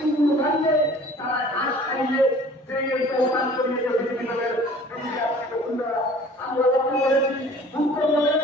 কুকুর খাইলে তারা ঘাস খাইলে সেই চৌকান করিয়ে আমরা লক্ষ্য করেছি মুক্ত বলে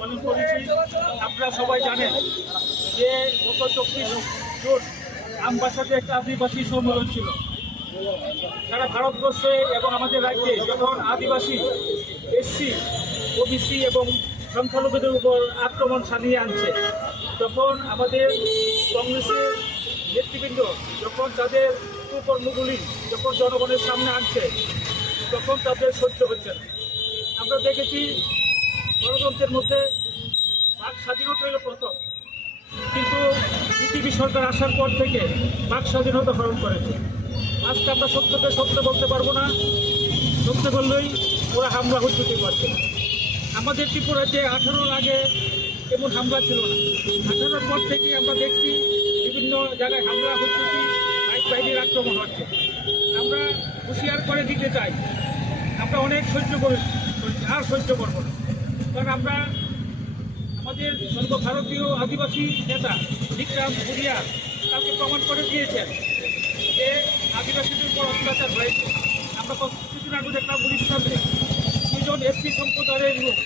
পালন করেছি। আপনারা সবাই জানেন যে গত 24 জুন আমবাসাতে একটা আদিবাসী সম্মেলন ছিল। সারা ভারতবর্ষে এবং আমাদের রাজ্যে যখন আদিবাসী, এসসি, ওবিসি এবং সংখ্যালঘুদের উপর আক্রমণ সানিয়ে আনছে, তখন আমাদের কংগ্রেসের নেতৃবৃন্দ যখন তাদের কুকর্মগুলি যখন জনগণের সামনে আনছে, তখন তাদের সহ্য হচ্ছে না। আমরা দেখেছি গণতন্ত্রের মধ্যে বাক স্বাধীনতা হইল প্রথম, কিন্তু বিজেপি সরকার আসার পর থেকে বাক স্বাধীনতা হরণ করেছে। আজকে আমরা সত্যকে সত্য বলতে পারবো না, সত্য বললেই ওরা হামলা হুজ্জুতি করছে। আমাদের ত্রিপুরাতে 18-র আগে এমন হামলা ছিল না। 18-র পর থেকেই আমরা দেখছি বিভিন্ন জায়গায় হামলা হুজ্জুতি, বাইক বাহিনীর আক্রমণ হচ্ছে। আমরা হুঁশিয়ার করে দিতে চাই, আমরা অনেক সহ্য করেছি, আর সহ্য করবো না। কারণ আমরা আমাদের সর্বভারতীয় আদিবাসী নেতা বিক্রম ভুরিয়া তাকে প্রমাণ করে দিয়েছেন যে আদিবাসীদের উপর অত্যাচার হয়েছে। আমরা কিছুদিন আগে দেখলাম উড়িষ্যাতে 2জন এসসি সম্প্রদায়ের লোক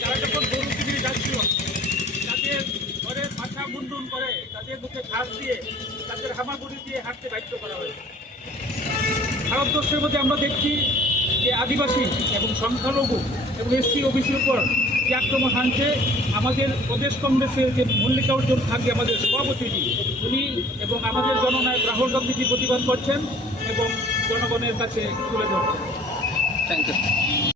তারা যখন গরু চিবিয়ে যাচ্ছিল, তাদের ঘরের মাথা মুন্ডন করে, তাদের মুখে ঘাস দিয়ে, তাদের হামাগুড়ি দিয়ে হাঁটতে বাধ্য করা হয়েছে। ভারতবর্ষের মধ্যে আমরা দেখছি যে আদিবাসী এবং সংখ্যালঘু এবং এসসি ওবিসির উপর যে আক্রমণ হানছে, আমাদের প্রদেশ কংগ্রেসের যে মল্লিকার্জুন খার্গে আমাদের সভাপতিজি, উনি এবং আমাদের জননায়ক রাহুল গান্ধীজি প্রতিবাদ করছেন এবং জনগণের কাছে তুলে ধরছেন। Thank you.